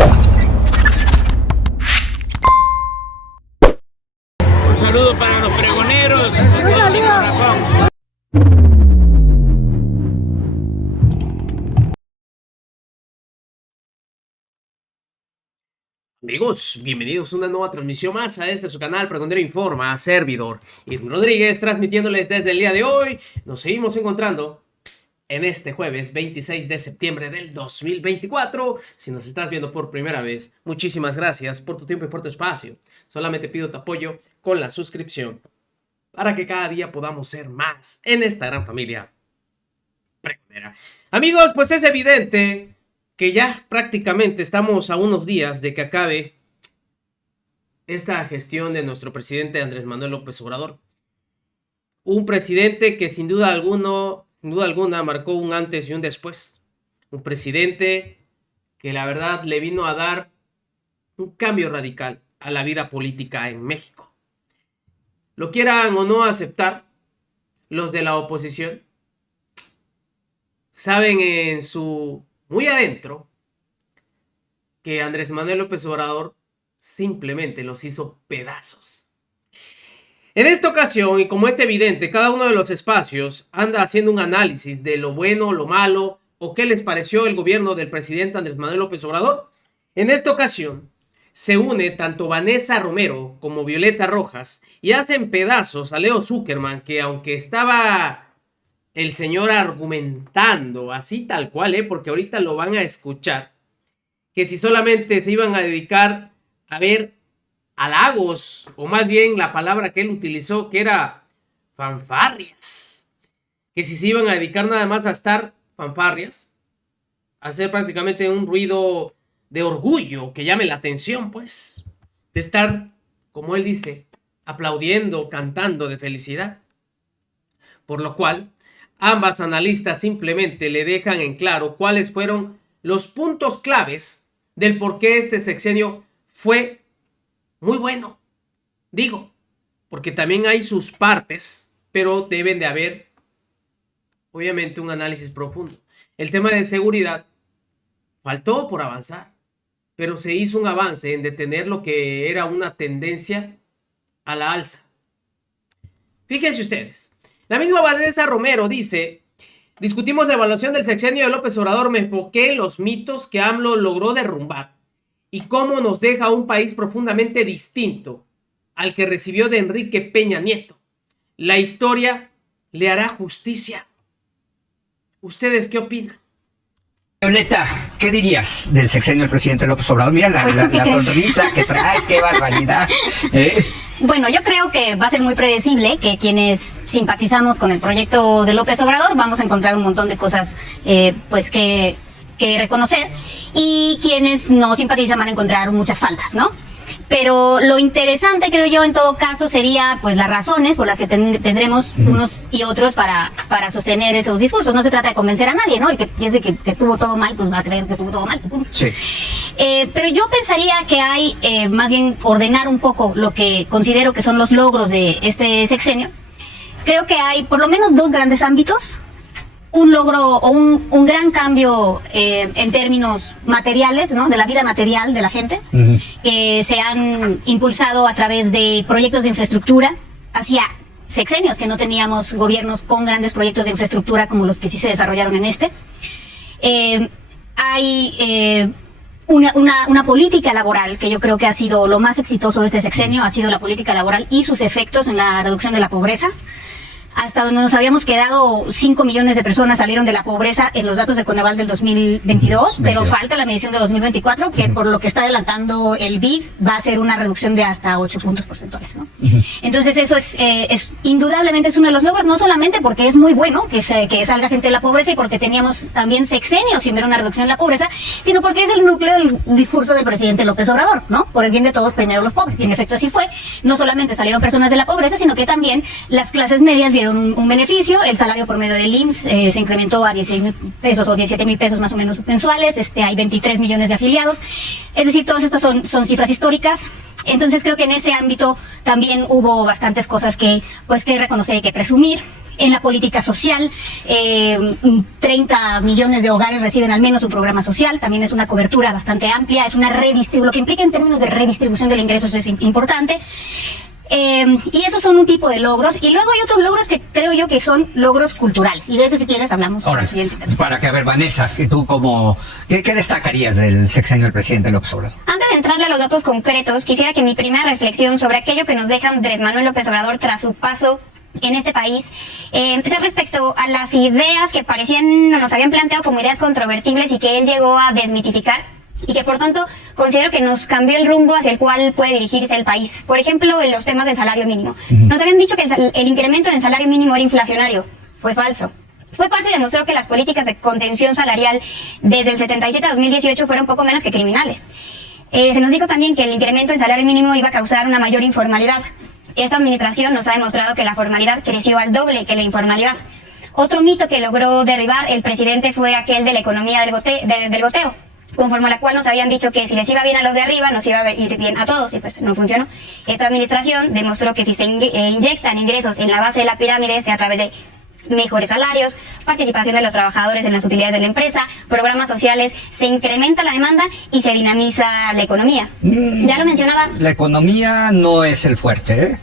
Un saludo para los pregoneros de todo mi corazón. Amigos, bienvenidos a una nueva transmisión más a este su canal Pregonero Informa, servidor Irwin Rodríguez, transmitiéndoles desde el día de hoy. Nos seguimos encontrando en este jueves 26 de septiembre del 2024. Si nos estás viendo por primera vez, muchísimas gracias por tu tiempo y por tu espacio. Solamente pido tu apoyo con la suscripción para que cada día podamos ser más en esta gran familia pregonera. Amigos, pues es evidente que ya prácticamente estamos a unos días de que acabe esta gestión de nuestro presidente Andrés Manuel López Obrador. Un presidente que sin duda alguna marcó un antes y un después. Un presidente que la verdad le vino a dar un cambio radical a la vida política en México. Lo quieran o no aceptar, los de la oposición saben en su muy adentro que Andrés Manuel López Obrador simplemente los hizo pedazos. En esta ocasión, y como es evidente, cada uno de los espacios anda haciendo un análisis de lo bueno, lo malo, o qué les pareció el gobierno del presidente Andrés Manuel López Obrador. En esta ocasión, se une tanto Vanessa Romero como Violeta Rojas y hacen pedazos a Leo Zuckerman, que aunque estaba el señor argumentando así tal cual, porque ahorita lo van a escuchar, que si solamente se iban a dedicar a ver halagos, o más bien la palabra que él utilizó, que era fanfarrias, que si se iban a dedicar nada más a estar fanfarrias, a hacer prácticamente un ruido de orgullo que llame la atención, pues, de estar, como él dice, aplaudiendo, cantando de felicidad. Por lo cual, ambas analistas simplemente le dejan en claro cuáles fueron los puntos claves del por qué este sexenio fue muy bueno. Digo, porque también hay sus partes, pero deben de haber, obviamente, un análisis profundo. El tema de seguridad faltó por avanzar, pero se hizo un avance en detener lo que era una tendencia a la alza. Fíjense ustedes. La misma Vanessa Romero dice: discutimos la evaluación del sexenio de López Obrador, me enfoqué en los mitos que AMLO logró derrumbar y cómo nos deja un país profundamente distinto al que recibió de Enrique Peña Nieto. La historia le hará justicia. ¿Ustedes qué opinan? Violeta, ¿qué dirías del sexenio del presidente López Obrador? Mira la sonrisa que traes, qué barbaridad. Bueno, yo creo que va a ser muy predecible que quienes simpatizamos con el proyecto de López Obrador vamos a encontrar un montón de cosas pues que reconocer, y quienes no simpatizan van a encontrar muchas faltas, ¿no? Pero lo interesante, creo yo, en todo caso, sería pues las razones por las que tendremos unos y otros para sostener esos discursos. No se trata de convencer a nadie, ¿no? El que piense que estuvo todo mal, pues va a creer que estuvo todo mal. Sí. Pero yo pensaría que hay, más bien, ordenar un poco lo que considero que son los logros de este sexenio. Creo que hay por lo menos dos grandes ámbitos. Un logro o un gran cambio en términos materiales, ¿no? De la vida material de la gente, que se han impulsado a través de proyectos de infraestructura. Hacía sexenios que no teníamos gobiernos con grandes proyectos de infraestructura como los que sí se desarrollaron en este. Hay una política laboral que yo creo que ha sido lo más exitoso de este sexenio, ha sido la política laboral y sus efectos en la reducción de la pobreza. Hasta donde nos habíamos quedado, 5 millones de personas salieron de la pobreza en los datos de Coneval del 2022, pero falta la medición de 2024, que por lo que está adelantando el BID va a ser una reducción de hasta 8 puntos porcentuales, ¿no? Entonces eso es indudablemente es uno de los logros, no solamente porque es muy bueno que salga gente de la pobreza y porque teníamos también sexenios sin ver una reducción de la pobreza, sino porque es el núcleo del discurso del presidente López Obrador, ¿no? Por el bien de todos, primero los pobres. Y en efecto así fue. No solamente salieron personas de la pobreza, sino que también las clases medias vieron un beneficio. El salario por medio del IMSS se incrementó a 16,000 pesos o 17,000 pesos más o menos mensuales. Hay 23 millones de afiliados. Es decir, todos estos son cifras históricas. Entonces creo que en ese ámbito también hubo bastantes cosas que reconocer y que presumir. En la política social, 30 millones de hogares reciben al menos un programa social, también es una cobertura bastante amplia, es una redistribución, lo que implica en términos de redistribución del ingreso, eso es importante. Y esos son un tipo de logros. Y luego hay otros logros que creo yo que son logros culturales. Y de ese, si quieres, hablamos en Ahora, el siguiente tema. para que, a ver, Vanessa, que tú como, ¿qué destacarías del sexenio del presidente López Obrador? Antes de entrarle a los datos concretos, quisiera que mi primera reflexión sobre aquello que nos deja Andrés Manuel López Obrador tras su paso en este país, sea respecto a las ideas que parecían, nos habían planteado como ideas controvertibles y que él llegó a desmitificar, y que por tanto considero que nos cambió el rumbo hacia el cual puede dirigirse el país. Por ejemplo, en los temas del salario mínimo. Nos habían dicho que el incremento en el salario mínimo era inflacionario. Fue falso. Fue falso y demostró que las políticas de contención salarial desde el 77 a 2018 fueron poco menos que criminales. Se nos dijo también que el incremento en salario mínimo iba a causar una mayor informalidad. Esta administración nos ha demostrado que la formalidad creció al doble que la informalidad. Otro mito que logró derribar el presidente fue aquel de la economía del goteo, conforme a la cual nos habían dicho que si les iba bien a los de arriba, nos iba a ir bien a todos, y pues no funcionó. Esta administración demostró que si se inyectan ingresos en la base de la pirámide, sea a través de mejores salarios, participación de los trabajadores en las utilidades de la empresa, programas sociales, se incrementa la demanda y se dinamiza la economía. Ya lo mencionaba. La economía no es el fuerte, ¿eh?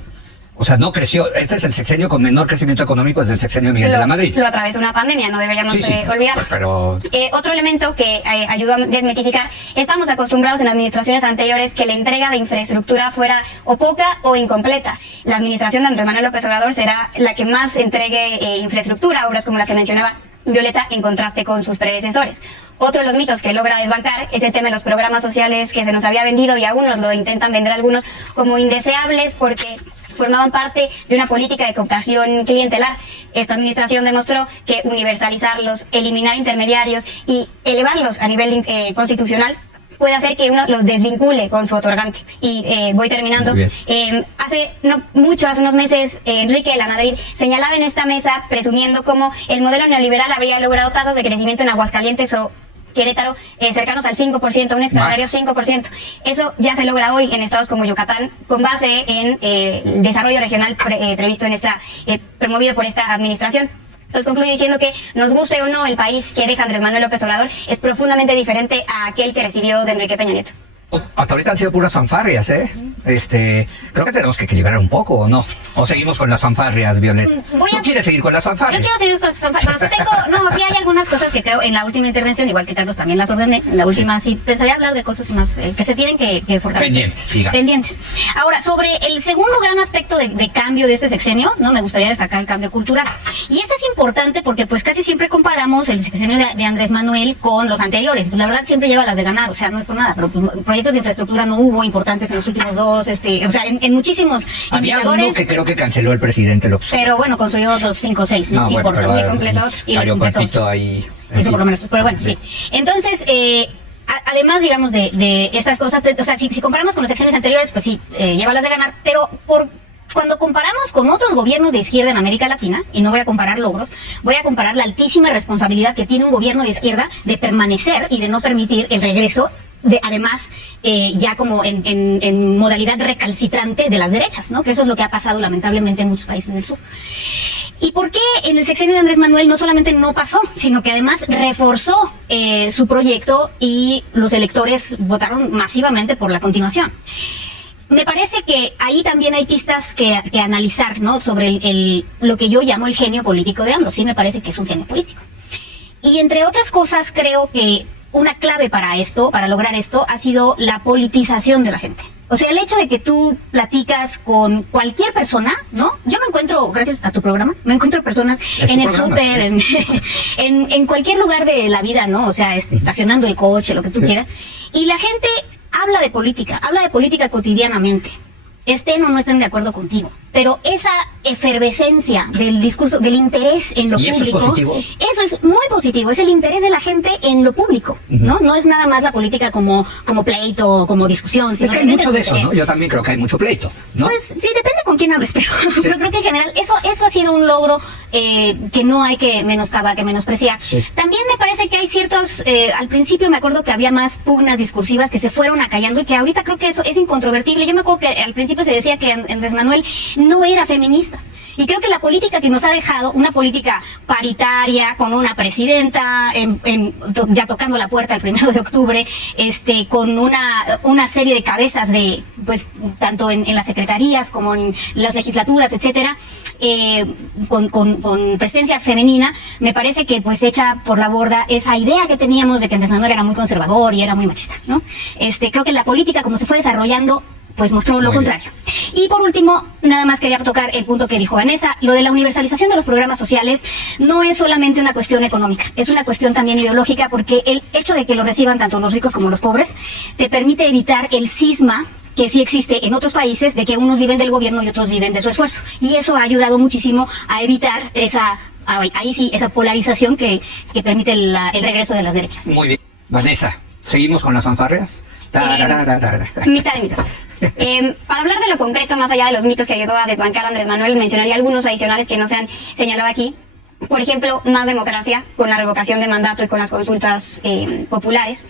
O sea, no creció. Este es el sexenio con menor crecimiento económico desde el sexenio de Miguel de la Madrid. Lo atravesó una pandemia, no deberíamos olvidar. Pero otro elemento que ayudó a desmitificar, estamos acostumbrados en administraciones anteriores que la entrega de infraestructura fuera o poca o incompleta. La administración de Andrés Manuel López Obrador será la que más entregue infraestructura, obras como las que mencionaba Violeta, en contraste con sus predecesores. Otro de los mitos que logra desbancar es el tema de los programas sociales que se nos había vendido, y aún nos lo intentan vender algunos como indeseables porque formaban parte de una política de cooptación clientelar. Esta administración demostró que universalizarlos, eliminar intermediarios y elevarlos a nivel constitucional puede hacer que uno los desvincule con su otorgante. Y voy terminando. Hace unos meses, Enrique de la Madrid señalaba en esta mesa, presumiendo cómo el modelo neoliberal habría logrado tasas de crecimiento en Aguascalientes o Querétaro cercanos al 5%, un extraordinario 5%. Eso ya se logra hoy en estados como Yucatán, con base en el desarrollo regional previsto en promovido por esta administración. Entonces concluyo diciendo que, nos guste o no, el país que deja Andrés Manuel López Obrador es profundamente diferente a aquel que recibió de Enrique Peña Nieto. hasta ahorita han sido puras fanfarrias, ¿eh? Creo que tenemos que equilibrar un poco, ¿o no? ¿O seguimos con las fanfarrias, Violeta? ¿Tú quieres seguir con las fanfarrias? Yo quiero seguir con las fanfarrias. Sí hay algunas cosas que creo en la última intervención, igual que Carlos también las ordené. En la última sí pensaría hablar de cosas más que se tienen que fortalecer. Pendientes. Ahora, sobre el segundo gran aspecto de cambio de este sexenio, ¿no? Me gustaría destacar el cambio cultural. Y este es importante porque pues casi siempre comparamos el sexenio de Andrés Manuel con los anteriores. Pues la verdad siempre lleva las de ganar, o sea, no es por nada, pero proyectos de infraestructura no hubo importantes en los últimos dos, o sea, en muchísimos había indicadores. Uno que creo que canceló el presidente López. Pero bueno, construyó otros 5 o 6, ¿no? Bueno, y completó otro. Y aeropuertito ahí. Eso por lo menos, pero bueno, sí. Entonces, además, digamos, de estas cosas, o sea, si comparamos con los sexenios anteriores, pues sí, lleva las de ganar, pero cuando comparamos con otros gobiernos de izquierda en América Latina, y no voy a comparar logros, voy a comparar la altísima responsabilidad que tiene un gobierno de izquierda de permanecer y de no permitir el regreso además, ya como en modalidad recalcitrante de las derechas, ¿no? Que eso es lo que ha pasado lamentablemente en muchos países del sur. ¿Y por qué en el sexenio de Andrés Manuel no solamente no pasó, sino que además reforzó su proyecto y los electores votaron masivamente por la continuación? Me parece que ahí también hay pistas que analizar, ¿no? Sobre lo que yo llamo el genio político de AMLO. Sí, me parece que es un genio político. Y entre otras cosas, creo que una clave para lograr esto, ha sido la politización de la gente. O sea, el hecho de que tú platicas con cualquier persona, ¿no? Yo me encuentro, gracias a tu programa, me encuentro personas en el súper, en cualquier lugar de la vida, ¿no? O sea, estacionando el coche, lo que tú quieras. Y la gente habla de política cotidianamente. Estén o no estén de acuerdo contigo. Pero esa efervescencia del discurso, del interés en lo público. ¿Eso es positivo? Eso es muy positivo. Es el interés de la gente en lo público, ¿no? No es nada más la política como pleito, como discusión. Es que hay mucho de eso, ¿no? Yo también creo que hay mucho pleito, ¿no? Pues sí, depende con quién hables, pero creo que en general eso ha sido un logro que no hay que menoscabar, que menospreciar. Sí. También me parece que hay ciertos, al principio me acuerdo que había más pugnas discursivas que se fueron acallando y que ahorita creo que eso es incontrovertible. Yo me acuerdo que al principio se decía que Andrés Manuel no era feminista. Y creo que la política que nos ha dejado, una política paritaria, con una presidenta, ya tocando la puerta el 1 de octubre, con una serie de cabezas de, pues, tanto en las secretarías como en las legislaturas, etcétera, con presencia femenina, me parece que pues echa por la borda esa idea que teníamos de que Andrés Manuel era muy conservador y era muy machista, ¿no? Creo que la política, como se fue desarrollando, pues mostró lo contrario. Y por último, nada más quería tocar el punto que dijo Vanessa, lo de la universalización de los programas sociales no es solamente una cuestión económica, es una cuestión también ideológica, porque el hecho de que lo reciban tanto los ricos como los pobres te permite evitar el cisma que sí existe en otros países de que unos viven del gobierno y otros viven de su esfuerzo. Y eso ha ayudado muchísimo a evitar esa polarización que permite el regreso de las derechas. Muy bien. Vanessa, ¿seguimos con las fanfarrias? Mitad y mitad. Para hablar de lo concreto, más allá de los mitos que ayudó a desbancar Andrés Manuel, mencionaría algunos adicionales que no se han señalado aquí. Por ejemplo, más democracia con la revocación de mandato y con las consultas populares.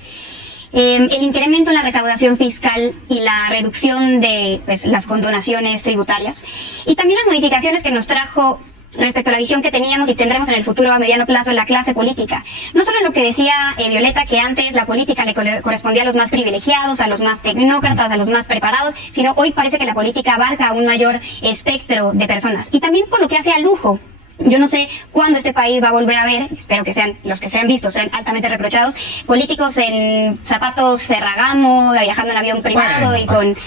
El incremento en la recaudación fiscal y la reducción de las condonaciones tributarias. Y también las modificaciones que nos trajo respecto a la visión que teníamos y tendremos en el futuro a mediano plazo en la clase política. No solo en lo que decía Violeta, que antes la política le correspondía a los más privilegiados, a los más tecnócratas, a los más preparados, sino hoy parece que la política abarca un mayor espectro de personas. Y también por lo que hace al lujo. Yo no sé cuándo este país va a volver a ver, espero que sean los que se han visto, sean altamente reprochados, políticos en zapatos Ferragamo, viajando en avión privado y con...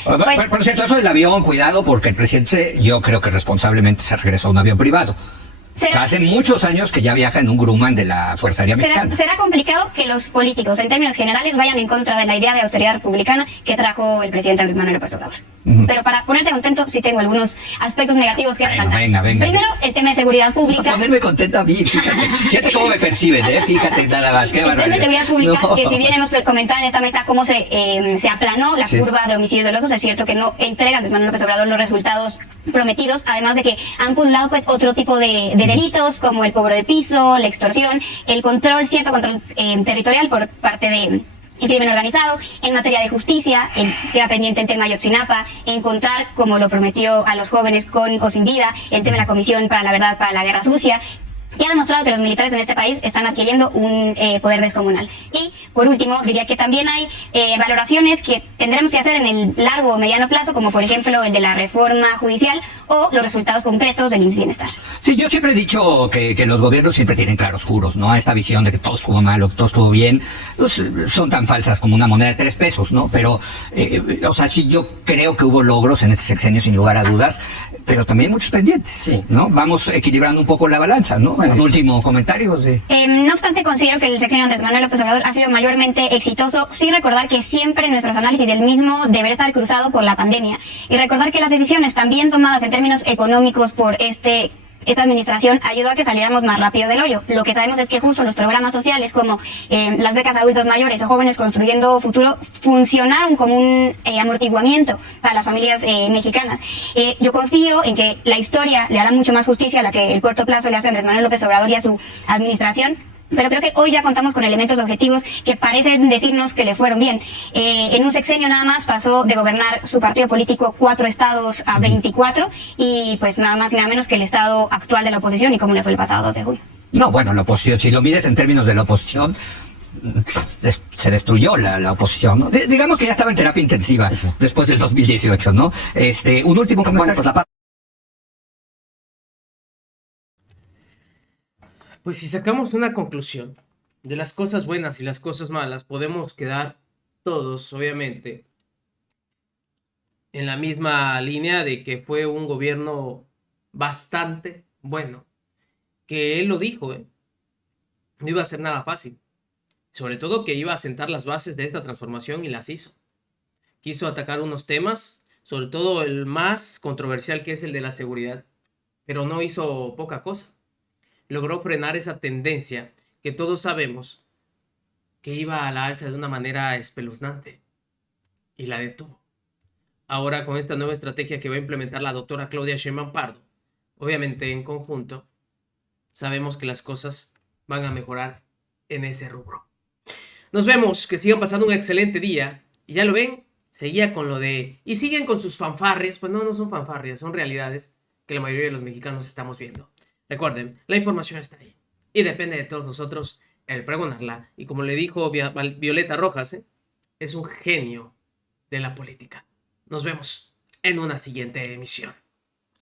Por cierto, eso del avión, cuidado, porque el presidente, yo creo que responsablemente se regresó a un avión privado. O sea, hace muchos años que ya viaja en un Grumman de la Fuerza Aérea Mexicana. Será complicado que los políticos, en términos generales, vayan en contra de la idea de austeridad republicana que trajo el presidente Andrés Manuel López Obrador. Pero para ponerte contento, sí tengo algunos aspectos negativos que resaltar. Venga. Primero, el tema de seguridad pública. Para ponerme contenta a mí, fíjate cómo me perciben, fíjate nada más, qué barbaridad. El tema de seguridad pública, que si bien hemos comentado en esta mesa cómo se aplanó la curva de homicidios dolosos, es cierto que no entrega Andrés Manuel López Obrador los resultados prometidos, además de que han pululado pues otro tipo de delitos, como el cobro de piso, la extorsión, cierto control territorial por parte de el crimen organizado. En materia de justicia, queda pendiente el tema Ayotzinapa, encontrar, como lo prometió a los jóvenes con o sin vida, el tema de la Comisión para la Verdad para la Guerra Sucia, que ha demostrado que los militares en este país están adquiriendo un poder descomunal. Y, por último, diría que también hay valoraciones que tendremos que hacer en el largo o mediano plazo, como por ejemplo el de la reforma judicial o los resultados concretos del IMSS Bienestar. Sí, yo siempre he dicho que los gobiernos siempre tienen claroscuros, ¿no? Esta visión de que todo estuvo mal o que todo estuvo bien, pues, son tan falsas como una moneda de 3 pesos, ¿no? Pero, o sea, sí, yo creo que hubo logros en este sexenio sin lugar a dudas, pero también muchos pendientes, ¿no? Vamos equilibrando un poco la balanza, ¿no? Bueno, último comentario de... No obstante, considero que el sexenio de Andrés Manuel López Obrador ha sido mayormente exitoso, sin recordar que siempre nuestros análisis del mismo deberá estar cruzado por la pandemia, y recordar que las decisiones también tomadas en términos económicos por esta administración ayudó a que saliéramos más rápido del hoyo. Lo que sabemos es que justo los programas sociales como las becas a adultos mayores o jóvenes construyendo futuro funcionaron como un amortiguamiento para las familias mexicanas. Yo confío en que la historia le hará mucho más justicia a la que el corto plazo le hace Andrés Manuel López Obrador y a su administración. Pero creo que hoy ya contamos con elementos objetivos que parecen decirnos que le fueron bien. En un sexenio nada más pasó de gobernar su partido político 4 estados a 24 y pues nada más y nada menos que el estado actual de la oposición y cómo le fue el pasado 2 de julio. No, bueno, la oposición, si lo mides en términos de la oposición, se destruyó la oposición, ¿no? Digamos que ya estaba en terapia intensiva después del 2018, ¿no? Un último comentario. Pues si sacamos una conclusión de las cosas buenas y las cosas malas, podemos quedar todos, obviamente, en la misma línea de que fue un gobierno bastante bueno. Que él lo dijo, no iba a ser nada fácil. Sobre todo que iba a sentar las bases de esta transformación y las hizo. Quiso atacar unos temas, sobre todo el más controversial, que es el de la seguridad, pero no hizo poca cosa. Logró frenar esa tendencia que todos sabemos que iba a la alza de una manera espeluznante y la detuvo. Ahora, con esta nueva estrategia que va a implementar la doctora Claudia Sheinbaum Pardo, obviamente en conjunto, sabemos que las cosas van a mejorar en ese rubro. Nos vemos, que sigan pasando un excelente día. Y ya lo ven, seguía con lo de... Y siguen con sus fanfarrias. Pues no son fanfarrias, son realidades que la mayoría de los mexicanos estamos viendo. Recuerden, la información está ahí y depende de todos nosotros el pregonarla. Y como le dijo Violeta Rojas, es un genio de la política. Nos vemos en una siguiente emisión.